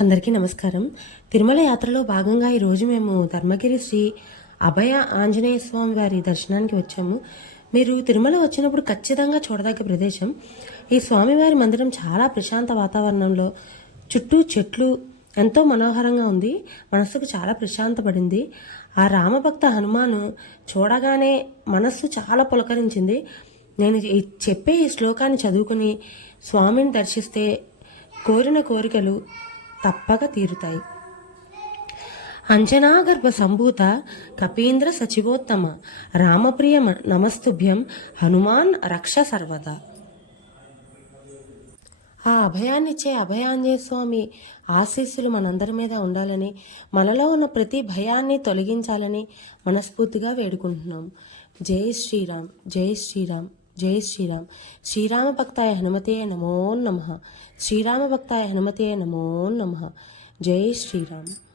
అందరికీ నమస్కారం. తిరుమల యాత్రలో భాగంగా ఈరోజు మేము ధర్మగిరి శ్రీ అభయ ఆంజనేయ స్వామి వారి దర్శనానికి వచ్చాము. మీరు తిరుమల వచ్చినప్పుడు ఖచ్చితంగా చూడదగ్గ ప్రదేశం. ఈ స్వామివారి మందిరం చాలా ప్రశాంత వాతావరణంలో చుట్టూ చెట్లు ఎంతో మనోహరంగా ఉంది. మనస్సుకు చాలా ప్రశాంతపడింది. ఆ రామభక్త హనుమాను చూడగానే మనస్సు చాలా పులకరించింది. నేను చెప్పే ఈ శ్లోకాన్ని చదువుకుని స్వామిని దర్శిస్తే కోరిన కోరికలు తప్పక తీరుతాయి. అంజనాగర్భ సంభూత కపీంద్ర సచివోత్తమ రామప్రియ నమస్తుభ్యం హనుమాన్ రక్ష సర్వదా. ఆ అభయాన్నిచ్చే అభయాంజనేయ స్వామి ఆశీస్సులు మనందరి మీద ఉండాలని మనలో ఉన్న ప్రతి భయాన్ని తొలగించాలని మనస్ఫూర్తిగా వేడుకుంటున్నాం. జై శ్రీరామ్ జై శ్రీరామ్. జై శ్రీరామ్. శ్రీరామ భక్తాయ హనుమతే నమో నమ. శ్రీరామ భక్తాయ హనుమతే నమో నమ. జై శ్రీరామ్.